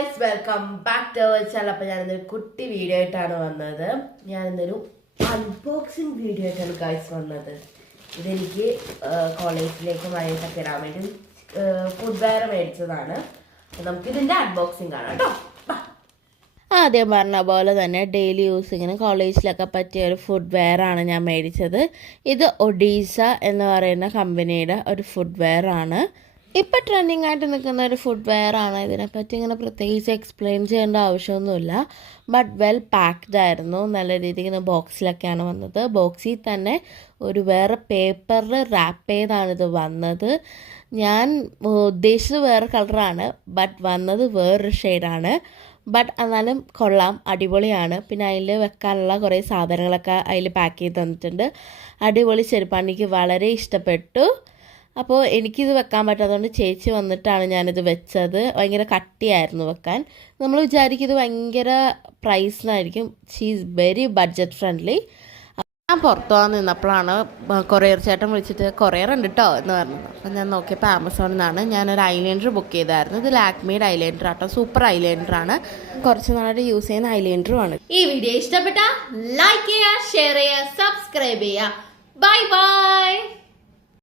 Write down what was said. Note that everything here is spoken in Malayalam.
Guys, welcome back to our channel. അപ്പോൾ ഞാനിന്നൊരു കുട്ടി വീഡിയോ ആയിട്ടാണ് വന്നത്. ഞാനിന്നൊരു അൺബോക്സിങ് വീഡിയോ ആയിട്ടാണ് ഗൈസ് വന്നത്. ഇതെനിക്ക് കോളേജിലേക്ക് മഴയൊക്കെ ഇടാൻ വേണ്ടി ഫുഡ് വെയർ മേടിച്ചതാണ്. അപ്പോൾ നമുക്കിതിൻ്റെ അൺബോക്സിങ് കാണാം കേട്ടോ. ആദ്യം പറഞ്ഞ പോലെ തന്നെ ഡെയിലി യൂസിങ്ങിന് കോളേജിലൊക്കെ പറ്റിയ ഒരു ഫുഡ് വെയർ ആണ് ഞാൻ മേടിച്ചത്. ഇത് ഒഡീസ എന്ന് പറയുന്ന കമ്പനിയുടെ ഒരു ഫുഡ് വെയർ ആണ്. ഇപ്പം ട്രെൻഡിങ് ആയിട്ട് നിൽക്കുന്ന ഒരു ഫുഡ് വെയർ ആണ്. ഇതിനെപ്പറ്റി ഇങ്ങനെ പ്രത്യേകിച്ച് എക്സ്പ്ലെയിൻ ചെയ്യേണ്ട ആവശ്യമൊന്നുമില്ല. ബട്ട് വെൽ പാക്ഡ് ആയിരുന്നു. നല്ല രീതിയിൽ ബോക്സിലൊക്കെയാണ് വന്നത്. ബോക്സിൽ തന്നെ ഒരു വേറെ പേപ്പറിൽ റാപ്പ് ചെയ്താണിത് വന്നത്. ഞാൻ ഉദ്ദേശിച്ചത് വേറെ കളറാണ്, ബട്ട് വന്നത് വേറൊരു ഷെയ്ഡാണ്. ബട്ട് എന്നാലും കൊള്ളാം, അടിപൊളിയാണ്. പിന്നെ അതിൽ വെക്കാനുള്ള കുറേ സാധനങ്ങളൊക്കെ അതിൽ പാക്ക് ചെയ്ത് തന്നിട്ടുണ്ട്. അടിപൊളി ചെരുപ്പാണ്, എനിക്ക് വളരെ ഇഷ്ടപ്പെട്ടു. അപ്പോൾ എനിക്കിത് വെക്കാൻ പറ്റാത്തതുകൊണ്ട് ചേച്ചി വന്നിട്ടാണ് ഞാനിത് വെച്ചത്. ഭയങ്കര കട്ടിയായിരുന്നു വെക്കാൻ. നമ്മൾ വിചാരിക്കും ഇത് ഭയങ്കര പ്രൈസിനായിരിക്കും. She is very budget friendly. ഞാൻ പുറത്തു പോകാൻ നിന്നപ്പോഴാണ് കൊറിയർ ചേട്ടൻ വിളിച്ചിട്ട് കൊറിയർ ഉണ്ട് കേട്ടോ എന്ന് പറഞ്ഞത്. അപ്പം ഞാൻ നോക്കിയപ്പോൾ ആമസോണിൽ നിന്നാണ്. ഞാനൊരു ഐലൈനർ ബുക്ക് ചെയ്തായിരുന്നു. ഇത് ലാക്മിയുടെ ഐലൈനർ ആട്ടോ, സൂപ്പർ ഐലൈനറാണ്. കുറച്ച് നാളായിട്ട് യൂസ് ചെയ്യുന്ന ഐലൈനറുമാണ്. ഈ വീഡിയോ ഇഷ്ടപ്പെട്ട ലൈക്ക് ചെയ്യുക, ഷെയർ ചെയ്യുക, സബ്സ്ക്രൈബ് ചെയ്യുക. Bye bye.